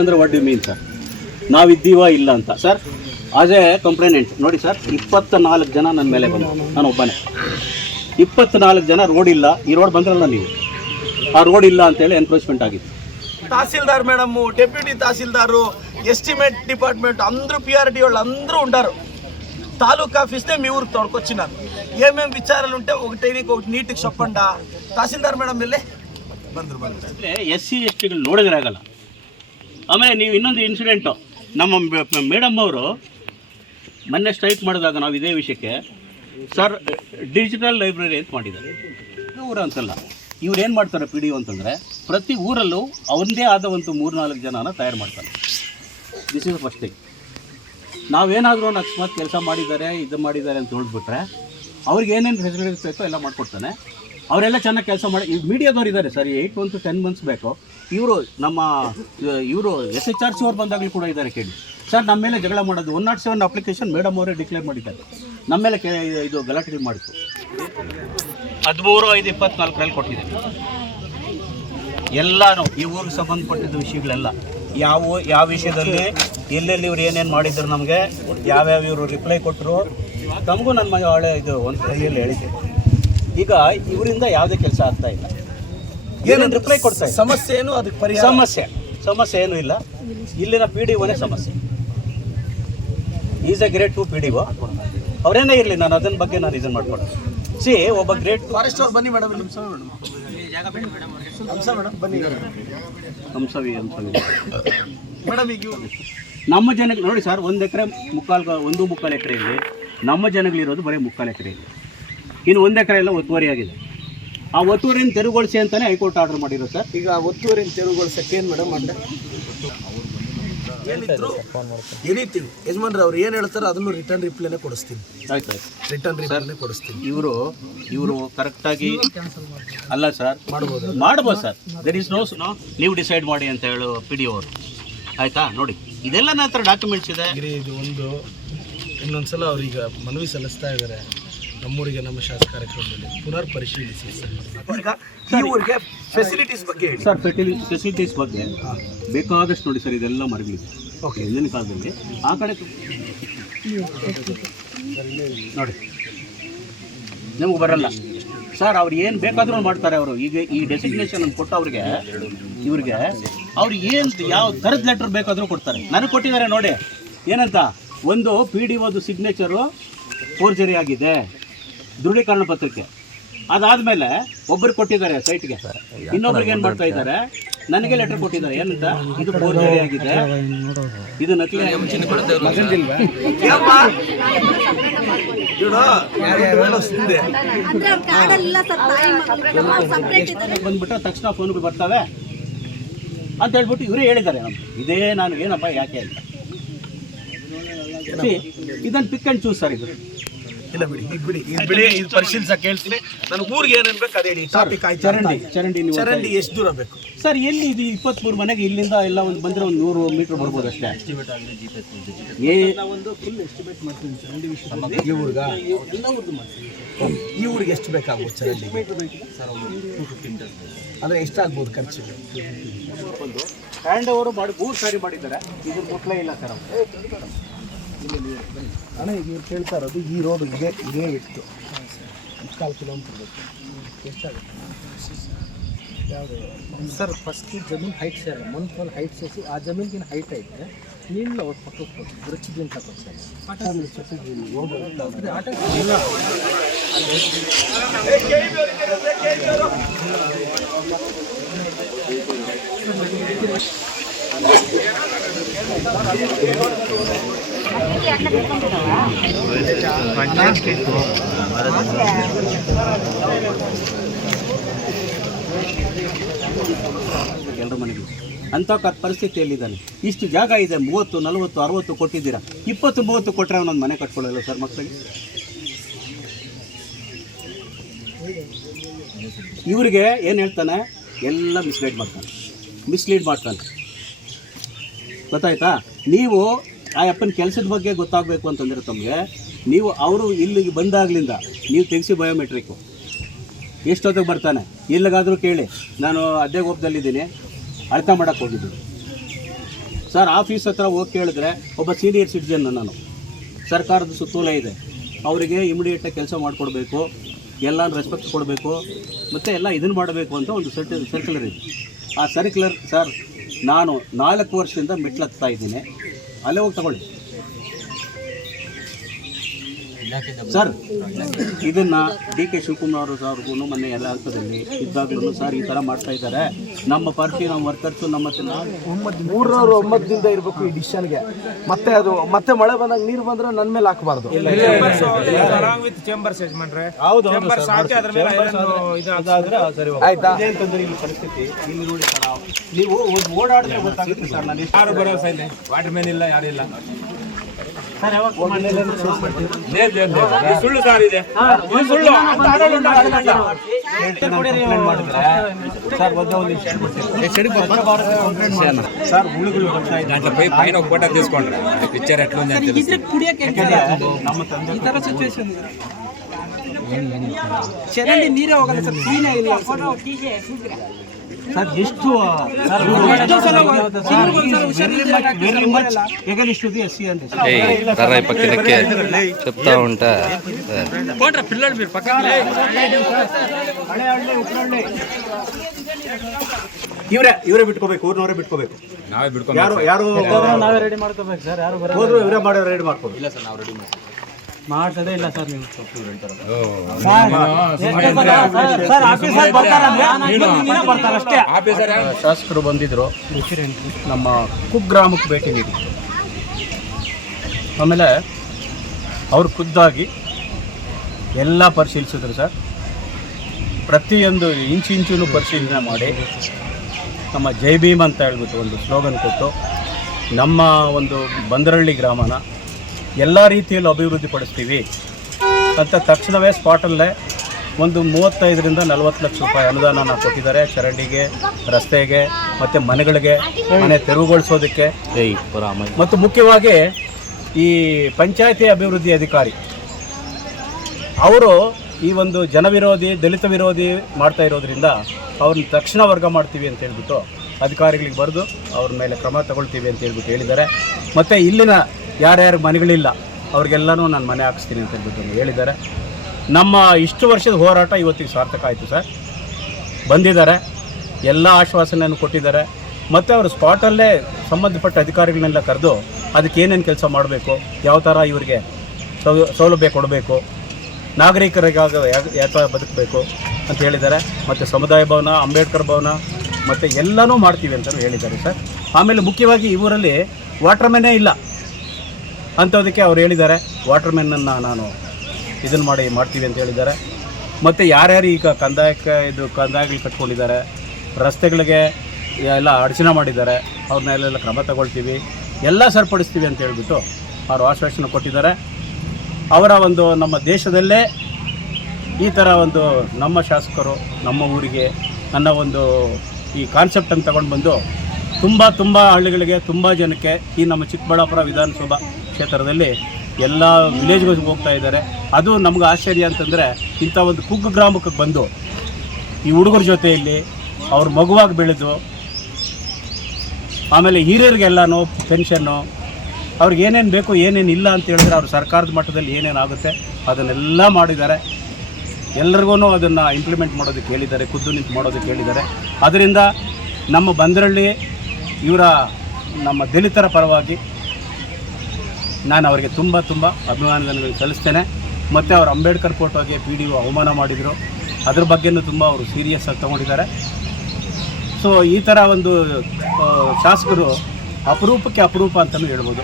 ಅಂದ್ರೆ what you mean sir ನಾವಿದ್ದೀವಾ ಇಲ್ಲ ಅಂತ. ಸರ್ ಆಸ್ ಎ ಕಂಪ್ಲೇನೆಂಟ್ ನೋಡಿ ಸರ್ ಇಪ್ಪತ್ತ ನಾಲ್ಕು ಜನ ನನ್ನ ಮೇಲೆ ಬಂದ ನಾನು ಒಬ್ಬನೇ. ಇಪ್ಪತ್ನಾಲ್ಕು ಜನ ರೋಡ್ ಇಲ್ಲ. ಈ ರೋಡ್ ಬಂದ್ರಲ್ಲ ನೀವು. ಆ ರೋಡ್ ಇಲ್ಲ ಅಂತೇಳಿ ಎನ್ಕ್ರೋಚ್ಮೆಂಟ್ ಆಗಿತ್ತು. Tahsildar madam deputy tahsildar estimate department అందరూ పిఆర్డి వాళ్ళు అందరూ ఉంటారు తాలూకా ఆఫీస్నే మీ ఊరికి తోడుకొచ్చినారు ఏమేమి విచారాలు ఉంటే ఒకటి ఒకటి నీటికి చెప్పండా తహసీల్దార్ మేడం వెళ్ళే ಬಂದ್ರು ಬಂದ್ರು ಎಸ್ ಸಿ ಎಸ್ ಟಿಗಳು ನೋಡಿದ್ರೆ ಆಗಲ್ಲ ಆಮೇಲೆ ನೀವು ಇನ್ನೊಂದು ಇನ್ಸಿಡೆಂಟು ನಮ್ಮ ಮೇಡಮ್ ಅವರು ಮೊನ್ನೆ ಸ್ಟ್ರೈಕ್ ಮಾಡಿದಾಗ ನಾವು ಇದೇ ವಿಷಯಕ್ಕೆ ಸರ್ ಡಿಜಿಟಲ್ ಲೈಬ್ರರಿ ಅಂತ ಮಾಡಿದ್ದಾರೆ ಊರು ಅಂತಲ್ಲ ಇವ್ರು ಏನು ಮಾಡ್ತಾರೆ ಪಿ ಡಿ ಒ ಅಂತಂದರೆ ಪ್ರತಿ ಊರಲ್ಲೂ ಅವರದೇ ಆದ ಒಂದು ಮೂರ್ನಾಲ್ಕು ಜನನ ತಯಾರು ಮಾಡ್ತಾರೆ ದಿಸ್ ಇಸ್ ಫಸ್ಟ್ ಥಿಂಗ್ ನಾವೇನಾದರೂ ಒಂದು ಅಕಸ್ಮಾತ್ ಕೆಲಸ ಮಾಡಿದ್ದಾರೆ, ಇದು ಮಾಡಿದ್ದಾರೆ ಅಂತ ನೋಡ್ಬಿಟ್ರೆ ಅವ್ರಿಗೆ ಏನೇನು ಫೆಸಿಲಿಟೀಸ್ ಬೇಕೋ ಎಲ್ಲ ಮಾಡಿಕೊಡ್ತಾನೆ. ಅವರೆಲ್ಲ ಚೆನ್ನಾಗಿ ಕೆಲಸ ಮಾಡಿ ಈಗ ಮೀಡಿಯಾದವ್ರು ಇದ್ದಾರೆ sir eight months ten months ಬೇಕು, ಇವರು ನಮ್ಮ ಇವರು ಎಸ್ ಎಚ್ ಆರ್ ಸಿ ಅವ್ರು ಬಂದಾಗಲೂ ಕೂಡ ಇದ್ದಾರೆ ಕೇಳಿ. ಸರ್ ನಮ್ಮ ಮೇಲೆ ಜಗಳ ಮಾಡೋದು one naught seven application madam ಅವರೇ ಡಿಕ್ಲೇರ್ ಮಾಡಿದ್ದಾರೆ. ನಮ್ಮ ಮೇಲೆ ಕೆ, ಇದು ಗಲಾಟೆ ಮಾಡಿತು ಹದಿಮೂರು, ಐದು, ಇಪ್ಪತ್ನಾಲ್ಕರಲ್ಲಿ ಕೊಟ್ಟಿದೆ ಎಲ್ಲಾನು, ಈ ಊರಿಗೆ ಸಂಬಂಧಪಟ್ಟಿದ್ದ ವಿಷಯಗಳೆಲ್ಲ. ಯಾವ ಯಾವ ವಿಷಯದಲ್ಲಿ ಎಲ್ಲೆಲ್ಲಿ ಇವ್ರು ಏನೇನು ಮಾಡಿದ್ರು ನಮಗೆ ಯಾವ್ಯಾವ ಇವರು ರಿಪ್ಲೈ ಕೊಟ್ಟರು ತಮಗೂ ನನ್ನ ಮಗ ಹಳೆ ಇದು ಒಂದು ಕೈಯಲ್ಲಿ ಹೇಳಿದ್ದೆ ಈಗ ಇವರಿಂದ ಯಾವುದೇ ಕೆಲಸ ಆಗ್ತಾ ಇಲ್ಲ. ಏನೇನು ರಿಪ್ಲೈ ಕೊಡ್ತಾ ಇಲ್ಲ. ಸಮಸ್ಯೆ ಏನು ಅದಕ್ಕೆ ಪರಿಹಾರ? ಸಮಸ್ಯೆ. ಸಮಸ್ಯೆ ಏನೂ ಇಲ್ಲ. ಇಲ್ಲಿನ ಪಿ ಡಿ ಒನೇ ಸಮಸ್ಯೆ. Is a great to P D O ಅವರೇನೇ ಇರಲಿ ನಾನು ಅದನ್ನ ಬಗ್ಗೆ ನಾನು ರೀಸನ್ ಮಾಡ್ಕೊಡೋದು ಸಿ ಒಬ್ಬ ಗ್ರೇಟ್. ಫಾರೆಸ್ಟ್ ಅವ್ರು ಬನ್ನಿ ಮೇಡಮ್ ನಿಮಿಷ ಮೇಡಮ್. ಹಂಸ ಮೇಡಮ್ ಬನ್ನಿ. ಹಂಸವಿ ಹಂಸವಿ. ಮೇಡಮ್ ಈಗ ನಮ್ಮ ಜನಗಳು ನೋಡಿ ಸರ್ ಒಂದು ಎಕರೆ ಮುಕ್ಕಾಲು ಒಂದು ಮುಕ್ಕಾಲು ಎಕರೆಯಲ್ಲಿ ನಮ್ಮ ಜನಗಳಿರೋದು ಬರೀ ಮುಕ್ಕಾಲು ಎಕರೆ ಇದೆ. ಇನ್ನು ಒಂದು ಎಕರೆ ಎಲ್ಲ ಒತ್ತುವರಿ ಆಗಿದೆ. ಆ ಒತ್ತುವರಿಯನ್ನು ತೆರವುಗೊಳಿಸಿ ಅಂತಲೇ ಹೈಕೋರ್ಟ್ ಆರ್ಡರ್ ಮಾಡಿರೋ ಸರ್. ಈಗ ಒತ್ತುವರಿನ ತೆರವುಗೊಳಿಸಕ್ಕೆ ಏನು ಮೇಡಮ್ ಮಾಡ್ದೆ ಏನಿದ್ರು ಎನಿತೀವಿ ಯಜಮಾನ್ರೆ ಅವ್ರು ಏನು ಹೇಳ್ತಾರೋ ಅದನ್ನು ರಿಟರ್ನ್ ರಿಪ್ಲೈನೇ ಕೊಡಿಸ್ತೀನಿ. ಆಯ್ತು ಆಯ್ತು. ರಿಟರ್ನ್ ರಿಪ್ಲೈನೇ ಕೊಡಿಸ್ತೀನಿ. ಇವರು ಇವರು ಕರೆಕ್ಟಾಗಿ ಅಲ್ಲ ಸರ್. ಮಾಡ್ಬೋದು. ಮಾಡ್ಬೋದು sir. There is no no ನೀವು ಡಿಸೈಡ್ ಮಾಡಿ ಅಂತ ಹೇಳು ಪಿ ಡಿ ಅವರು. ಆಯಿತಾ? ನೋಡಿ. ಇದೆಲ್ಲ ನನ್ನ ಹತ್ರ ಡಾಕ್ಯುಮೆಂಟ್ಸ್ ಇದೆ. ಇದು ಒಂದು. ಇನ್ನೊಂದ್ಸಲ ಅವ್ರೀಗ ಮನವಿ ಸಲ್ಲಿಸ್ತಾ ಇದ್ದಾರೆ. ನಮ್ಮೂರಿಗೆ ನಮ್ಮ ಶಾಸಕ ಕಾರ್ಯಕ್ರಮದಲ್ಲಿ ಪುನರ್ ಪರಿಶೀಲಿಸಿ ಈಗ ಈ ಊರಿಗೆ ಫೆಸಿಲಿಟೀಸ್ ಬಗ್ಗೆ ಹೇಳಿ. ಸರ್ ಫೆಸಿಲಿಟಿ ಫೆಸಿಲಿಟೀಸ್ ಬಗ್ಗೆ ಬೇಕಾದಷ್ಟು ನೋಡಿ ಸರ್ ಇದೆಲ್ಲ ಮರಗಳಿದೆ ಓಕೆ ಹಿಂದಿನ ಕಾಲದಲ್ಲಿ ಆ ಕಡೆ ನೋಡಿ. ನಮಗೆ ಬರಲ್ಲ. ಸರ್ ಅವ್ರು ಏನು ಬೇಕಾದರೂ ಮಾಡ್ತಾರೆ ಅವರು. ಈಗ ಈ ಡೆಸಿಗ್ನೇಷನ್ ಕೊಟ್ಟು ಅವ್ರಿಗೆ ಇವ್ರಿಗೆ ಅವ್ರು ಏನು ಯಾವ ಥರದ ಲೆಟ್ರ್ ಬೇಕಾದರೂ ಕೊಡ್ತಾರೆ. ನನಗೆ ಕೊಟ್ಟಿದ್ದಾರೆ ನೋಡಿ. ಏನಂತ? ಒಂದು ಪಿ ಡಿ ಒದು ಸಿಗ್ನೇಚರು ಫೋರ್ಜರಿ ಆಗಿದೆ. ದೃಢೀಕರಣ ಪತ್ರಿಕೆ. ಅದಾದಮೇಲೆ ಒಬ್ಬರು ಕೊಟ್ಟಿದ್ದಾರೆ ಸೈಟ್ಗೆ ಇನ್ನೊಬ್ರಿಗೆ ಏನು ಮಾಡ್ತಾ ಇದ್ದಾರೆ? ನನಗೆ ಲೆಟರ್ ಕೊಟ್ಟಿದ್ದಾರೆ. ಏನಂತ? ಇದು ಫೋರ್ಜರಿ ಆಗಿದೆ. ಇದು ನಕಲಿ ಬಂದ್ಬಿಟ್ಟು ತಕ್ಷಣ ಫೋನ್ಗಳು ಬರ್ತವೆ. ಅಂತ ಹೇಳ್ಬಿಟ್ಟು ಇವರೇ ಹೇಳಿದ್ದಾರೆ ನಮ್ಗೆ. ಇದೇ ನಾನು ಏನಪ್ಪ ಯಾಕೆ ಅಂತ. ಇದನ್ನು ಪಿಕ್ ಆ್ಯಂಡ್ ಚೂಸ್ ಸರ್ ಇದು. ಇಲ್ಲ ಬಿಡಿ ಈಗ ಬಿಡಿ ಈಗ ಬಿಡಿ ಇದು ಪರಿಶೀಲಿಸಕ್ಕೆ ಹೇಳ್ತೀನಿ ನನ್ನ ಊರಿಗೆ ಏನೇನು ಬೇಕು ಅದೇ ಟಾಪಿಕ್ ಆಯ್ತು. ಚರಂಡಿ ಚರಂಡಿ ನೀವು ಚರಂಡಿ ಎಷ್ಟು ದೂರ ಬೇಕು? ಸರ್ ಎಲ್ಲಿ ಇದು ಇಪ್ಪತ್ಮೂರು ಮನೆಗೆ ಇಲ್ಲಿಂದ ಎಲ್ಲ ಒಂದು ಬಂದರೆ ಒಂದು ನೂರು ಮೀಟ್ರ್ ಬರ್ಬೋದು ಅಷ್ಟೇ. ಏ ಒಂದು ಫುಲ್ ಎಸ್ಟಿಮೇಟ್ ಮಾಡ್ತೀನಿ ಚರಂಡಿ ವಿಷಯ ಈ ಊರ್ಗ? ಈ ಊರಿಗೆ ಎಷ್ಟು ಬೇಕಾಗ್ಬೋದು ಚರಂಡಿ ಅಂದರೆ ಎಷ್ಟಾಗ್ಬೋದು ಖರ್ಚು ಹ್ಯಾಂಡ್ ಓವರ್ ಮಾಡಿ ಮೂರು ಸಾರಿ ಮಾಡಿದ್ದಾರೆ. ಇದು ಮುಟ್ಲೇ ಇಲ್ಲ ಸರ್ ಅವ್ರು. ಅಣ್ಣ, ಈಗ ಇವ್ರು ಕೇಳ್ತಾ ಇರೋದು ಈ ರೋಡ್ ಇದೆ ಇದೇ ಇತ್ತು ಮುಕ್ಕಾಲು ಕಿಲೋಮೀಟರ್ ಬೇಕು. ಎಷ್ಟಾಗುತ್ತೆ? ಸರ್ ಫಸ್ಟ್ ಜಮೀನು ಹೈಟ್ ಸರ್ ಮನ್ಫಲ್ ಹೈಟ್ ಸೇರಿಸಿ, ಆ ಜಮೀನಿಗಿನ ಹೈಟ್ ಐತೆ. ನೀನು ಅವ್ರ ಪಕ್ಕಕ್ಕೆ ಕೊಟ್ಟು ಅಂತ ಕೊಟ್ಟು ಸರ್ ಎಲ್ಲರ ಮನೆಗೆ ಅಂಥ ಪರಿಸ್ಥಿತಿಯಲ್ಲಿದ್ದಾನೆ. ಇಷ್ಟು ಜಾಗ ಇದೆ, ಮೂವತ್ತು, ನಲವತ್ತು, ಅರವತ್ತು ಕೊಟ್ಟಿದ್ದೀರಾ? ಇಪ್ಪತ್ತು, ಮೂವತ್ತು ಕೊಟ್ಟರೆ ಅವನೊಂದು ಮನೆ ಕಟ್ಕೊಳ್ಳಲ್ಲ ಸರ್ ಮಕ್ಕಳಿಗೆ? ಇವರಿಗೆ ಏನು ಹೇಳ್ತಾನೆ? ಎಲ್ಲ ಮಿಸ್ಲೀಡ್ ಮಾಡ್ತಾನೆ. ಮಿಸ್ಲೀಡ್ ಮಾಡ್ತಾನೆ. ಗೊತ್ತಾಯ್ತಾ? ನೀವು ಆ ಅಪ್ಪನ ಕೆಲಸದ ಬಗ್ಗೆ ಗೊತ್ತಾಗಬೇಕು ಅಂತಂದರೆ ತಮಗೆ, ನೀವು ಅವರು ಇಲ್ಲಿಗೆ ಬಂದಾಗಲಿಂದ ನೀವು ತೆಗೆಸಿ ಬಯೋಮೆಟ್ರಿಕ್ಕು ಎಷ್ಟೊತ್ತಿಗೆ ಬರ್ತಾನೆ? ಎಲ್ಲಿಗಾದರೂ ಕೇಳಿ. ನಾನು ಅದ್ದೆಗೋಪದಲ್ಲಿದ್ದೀನಿ ಅಳತೆ ಮಾಡೋಕ್ಕೆ ಹೋಗಿದ್ದು ಸರ್, ಆಫೀಸ್ ಹತ್ರ ಹೋಗಿ ಕೇಳಿದ್ರೆ ಒಬ್ಬ ಸೀನಿಯರ್ ಸಿಟಿಜನ್ ನಾನು. ಸರ್ಕಾರದ ಸುತ್ತೋಲೆ ಇದೆ. ಅವರಿಗೆ ಇಮಿಡಿಯೇಟಾಗಿ ಕೆಲಸ ಮಾಡಿಕೊಡ್ಬೇಕು. ಎಲ್ಲ ರೆಸ್ಪೆಕ್ಟ್ ಕೊಡಬೇಕು. ಮತ್ತು ಎಲ್ಲ ಇದನ್ನು ಮಾಡಬೇಕು ಅಂತ ಒಂದು ಸರ್ಟಿ ಸರ್ಕ್ಯುಲರ್ ಇದೆ. ಆ ಸರ್ಕ್ಯುಲರ್ ಸರ್, ನಾನು ನಾಲ್ಕು ವರ್ಷದಿಂದ ಮೆಟ್ಲತ್ತಾ ಇದ್ದೀನಿ. ಅಲ್ಲೇ ಹೋಗಿ ತಗೊಳ್ಳಿ. ಸರ್ ಇದನ್ನ ಡಿ ಕೆ ಶಿವಕುಮಾರ್ ಅವ್ರಿಗೂ ಮೊನ್ನೆ ಎಲ್ಲ ಹಂತದಲ್ಲಿ ಇದ್ದಾಗಲೂ ಸರ್ ಈ ಥರ ಮಾಡ್ತಾ ಇದ್ದಾರೆ ನಮ್ಮ ಪಾರ್ಟಿ ನಮ್ಮ ವರ್ಕರ್ಸು ನಮ್ಮ ಮೂರನೂರು ಒಂಬತ್ತಿಂದ ಇರಬೇಕು ಈ ಡಿಸಿಷನ್ಗೆ. ಮತ್ತೆ ಅದು ಮತ್ತೆ ಮಳೆ ಬಂದಾಗ ನೀರು ಬಂದ್ರೆ ನನ್ನ ಮೇಲೆ ಹಾಕಬಾರ್ದು. ಆಯ್ತಾ? ಅಂತಂದ್ರೆ ಇಲ್ಲಿ ಪರಿಸ್ಥಿತಿ. ಇಲ್ಲಿ ನೋಡಿ ಸರ್ ನೀವು. ಒಂದು ಓಡಾಡಿದ್ರೆ ಗೊತ್ತಾಗುತ್ತೆ ಸರ್ ನಾನು ಯಾರು ಭರವಸೆ ಇಲ್ಲ ವಾಟರ್ ಮ್ಯಾನ್ ಇಲ್ಲ ಯಾರು ಇಲ್ಲ? ಸುಳ್ಳು ಸಾರ್ ಇದೆ ಇದು ಸುಳ್ಳು ಅಂತ ಆಡೋದು ಆಡೋದು. ಸರ್ ಒಂದೇ ಒಂದು ನಿಮಿಷ ಹೇಳ್ಬಿಡ್ತೀನಿ. ಸರ್ ಹುಳುಗಳು ಬರ್ತಾ ಇದೆ దాంట్లో పోయి పైన ఒక ఫోటో తీసుకుంటారు పిక్చర్ ఎట్లుంది అని తెలుసు ನಮ್ಮ ತಂದೆ ಈ ತರ ಸಿಚುವೇಶನ್ ಚರಂಡಿ ನೀರೇ ಹೋಗಲ್ಲ ಸರ್ ಕ್ಲೀನೇ ಇಲ್ಲ ಸರ್ ಎಷ್ಟು sir very much ಎಗಲಿಸ್ಟ್ the S C ಅಂತ తరై పక్కనకి చెప్తా ఉంటా ಇವರೇ ಇವರೇ ಬಿಟ್ಕೋಬೇಕು ಊರ್ನವರೇ ಬಿಟ್ಕೋಬೇಕು ನಾವೇ ಬಿಡ್ಕೊಂಡು ಯಾರು ಯಾರು ನಾವೇ ರೆಡಿ ಮಾಡ್ಕೋಬೇಕು ಸರ್ ಯಾರು ಬರ ಹೋದ್ರು ಇವರೇ ಮಾಡೋ ರೆಡಿ ಮಾಡ್ಕೋಬೇಕು ಇಲ್ಲ ಸರ್ ನಾವು ರೆಡಿ ಮಾಡ್ತದೇ ಇಲ್ಲ ಸರ್ ನೀವು. ಸರ್ ಆಫೀಸರ್ ಬರ್ತಾರೆ? ಅಷ್ಟೇ. ಆಫೀಸರ್ ಶಾಸಕರು ಬಂದಿದ್ರು. ನಮ್ಮ ಕುಗ್ರಾಮಕ್ಕೆ ಭೇಟಿ ನೀಡಿದ್ರು ಆಮೇಲೆ ಅವ್ರು ಖುದ್ದಾಗಿ ಎಲ್ಲ ಪರಿಶೀಲಿಸಿದ್ರು ಸರ್. ಪ್ರತಿಯೊಂದು ಇಂಚು ಇಂಚು ಪರಿಶೀಲನೆ ಮಾಡಿ ನಮ್ಮ ಜೈ ಭೀಮ್ ಅಂತ ಹೇಳ್ಬಿಟ್ಟು ಒಂದು ಸ್ಲೋಗನ್ ಕೊಟ್ಟು ನಮ್ಮ ಒಂದು ಬಂದರಳ್ಳಿ ಗ್ರಾಮನ ಎಲ್ಲ ರೀತಿಯಲ್ಲೂ ಅಭಿವೃದ್ಧಿ ಪಡಿಸ್ತೀವಿ ಅಂತ ತಕ್ಷಣವೇ ಸ್ಪಾಟಲ್ಲೇ ಒಂದು ಮೂವತ್ತೈದರಿಂದ ನಲವತ್ತು ಲಕ್ಷ ರೂಪಾಯಿ ಅನುದಾನನ ಕೊಟ್ಟಿದ್ದಾರೆ. ಚರಂಡಿಗೆ ರಸ್ತೆಗೆ ಮತ್ತು ಮನೆಗಳಿಗೆ ಮನೆ ತೆರವುಗೊಳಿಸೋದಕ್ಕೆ. ಮತ್ತು ಮುಖ್ಯವಾಗಿ ಈ ಪಂಚಾಯತಿ ಅಭಿವೃದ್ಧಿ ಅಧಿಕಾರಿ ಅವರು ಈ ಒಂದು ಜನವಿರೋಧಿ ದಲಿತ ವಿರೋಧಿ ಮಾಡ್ತಾ ಇರೋದ್ರಿಂದ ಅವ್ರನ್ನ ತಕ್ಷಣ ವರ್ಗ ಮಾಡ್ತೀವಿ ಅಂತ ಹೇಳ್ಬಿಟ್ಟು ಅಧಿಕಾರಿಗಳಿಗೆ ಬರೆದು ಅವ್ರ ಮೇಲೆ ಕ್ರಮ ತಗೊಳ್ತೀವಿ ಅಂತ ಹೇಳ್ಬಿಟ್ಟು ಹೇಳಿದ್ದಾರೆ. ಮತ್ತು ಇಲ್ಲಿನ ಯಾರ್ಯಾರು ಮನೆಗಳಿಲ್ಲ, ಅವ್ರಿಗೆಲ್ಲನೂ ನಾನು ಮನೆ ಹಾಕಿಸ್ತೀನಿ ಅಂತ ಹೇಳ್ಬಿಟ್ಟು ಹೇಳಿದ್ದಾರೆ. ನಮ್ಮ ಇಷ್ಟು ವರ್ಷದ ಹೋರಾಟ ಇವತ್ತಿಗೆ ಸಾರ್ಥಕ ಆಯಿತು ಸರ್. ಬಂದಿದ್ದಾರೆ, ಎಲ್ಲ ಆಶ್ವಾಸನೆಯನ್ನು ಕೊಟ್ಟಿದ್ದಾರೆ. ಮತ್ತು ಅವರು ಸ್ಪಾಟಲ್ಲೇ ಸಂಬಂಧಪಟ್ಟ ಅಧಿಕಾರಿಗಳನ್ನೆಲ್ಲ ಕರೆದು ಅದಕ್ಕೆ ಏನೇನು ಕೆಲಸ ಮಾಡಬೇಕು, ಯಾವ ಥರ ಇವರಿಗೆ ಸೌಲಭ್ಯ ಕೊಡಬೇಕು, ನಾಗರಿಕರಿಗಾಗ ಯಾವ- ಥರ ಬದುಕಬೇಕು ಅಂತ ಹೇಳಿದ್ದಾರೆ. ಮತ್ತು ಸಮುದಾಯ ಭವನ, ಅಂಬೇಡ್ಕರ್ ಭವನ, ಮತ್ತು ಎಲ್ಲನೂ ಮಾಡ್ತೀವಿ ಅಂತಲೂ ಹೇಳಿದ್ದಾರೆ ಸರ್. ಆಮೇಲೆ ಮುಖ್ಯವಾಗಿ ಇವರಲ್ಲಿ ವಾಟರ್ ಇಲ್ಲ. ಅಂಥದಕ್ಕೆ ಅವ್ರು ಹೇಳಿದ್ದಾರೆ ವಾಟರ್ ಮ್ಯಾನನ್ನು ನಾನು ಇದನ್ನು ಮಾಡಿ ಮಾಡ್ತೀವಿ ಅಂತ ಹೇಳಿದ್ದಾರೆ. ಮತ್ತು ಯಾರ್ಯಾರು ಈಗ ಕಂದಾಯಕ್ಕೆ ಇದು ಕಂದಾಯಗಳು ಕಟ್ಕೊಂಡಿದ್ದಾರೆ, ರಸ್ತೆಗಳಿಗೆ ಎಲ್ಲ ಅಡಚಣೆ ಮಾಡಿದ್ದಾರೆ ಅವ್ರನ್ನೆಲ್ಲೆಲ್ಲ ಕ್ರಮ ತಗೊಳ್ತೀವಿ, ಎಲ್ಲ ಸರಿಪಡಿಸ್ತೀವಿ ಅಂತ ಹೇಳಿಬಿಟ್ಟು ಅವರು ಆಶ್ವಾಸನೆ ಕೊಟ್ಟಿದ್ದಾರೆ. ಅವರ ಒಂದು ನಮ್ಮ ದೇಶದಲ್ಲೇ ಈ ಥರ ಒಂದು ನಮ್ಮ ಶಾಸಕರು, ನಮ್ಮ ಊರಿಗೆ ನನ್ನ ಒಂದು ಈ ಕಾನ್ಸೆಪ್ಟನ್ನು ತಗೊಂಡು ಬಂದು ತುಂಬ ತುಂಬ ಹಳ್ಳಿಗಳಿಗೆ, ತುಂಬ ಜನಕ್ಕೆ ಈ ನಮ್ಮ ಚಿಕ್ಕಬಳ್ಳಾಪುರ ವಿಧಾನಸಭಾ ಕ್ಷೇತ್ರದಲ್ಲಿ ಎಲ್ಲ ವಿಲೇಜ್ಗಳಿಗೆ ಹೋಗ್ತಾ ಇದ್ದಾರೆ. ಅದು ನಮ್ಗೆ ಆಶ್ಚರ್ಯ ಅಂತಂದರೆ ಇಂಥ ಒಂದು ಕುಗ್ಗು ಗ್ರಾಮಕ್ಕೆ ಬಂದು ಈ ಹುಡುಗರ ಜೊತೆಯಲ್ಲಿ ಅವ್ರ ಮಗುವಾಗಿ ಬೆಳೆದು, ಆಮೇಲೆ ಹಿರಿಯರಿಗೆಲ್ಲನೂ ಪೆನ್ಷನ್ನು ಅವ್ರಿಗೆ ಏನೇನು ಬೇಕು ಏನೇನು ಇಲ್ಲ ಅಂತ ಹೇಳಿದ್ರೆ ಅವ್ರ ಸರ್ಕಾರದ ಮಟ್ಟದಲ್ಲಿ ಏನೇನು ಆಗುತ್ತೆ ಅದನ್ನೆಲ್ಲ ಮಾಡಿದ್ದಾರೆ. ಎಲ್ರಿಗೂ ಅದನ್ನು ಇಂಪ್ಲಿಮೆಂಟ್ ಮಾಡೋದಕ್ಕೆ ಹೇಳಿದ್ದಾರೆ, ಖುದ್ದು ನಿಂತು ಮಾಡೋದಕ್ಕೆ ಹೇಳಿದ್ದಾರೆ. ಅದರಿಂದ ನಮ್ಮ ಬಂದರಳ್ಳಿ ಇವರ ನಮ್ಮ ದಲಿತರ ಪರವಾಗಿ ನಾನು ಅವರಿಗೆ ತುಂಬ ತುಂಬ ಅಭಿಮಾನಗಳನ್ನು ಸಲ್ಲಿಸ್ತೇನೆ. ಮತ್ತು ಅವರು ಅಂಬೇಡ್ಕರ್ ಫೋಟೋಗೆ ಪಿ ಡಿ ಅವಮಾನ ಮಾಡಿದರು. ಅದ್ರ ಬಗ್ಗೆನೂ ತುಂಬ ಅವರು ಸೀರಿಯಸ್ ಆಗಿ ತೊಗೊಂಡಿದ್ದಾರೆ. ಸೊ ಈ ಥರ ಒಂದು ಶಾಸಕರು ಅಪರೂಪಕ್ಕೆ ಅಪರೂಪ ಅಂತಲೂ ಹೇಳ್ಬೋದು.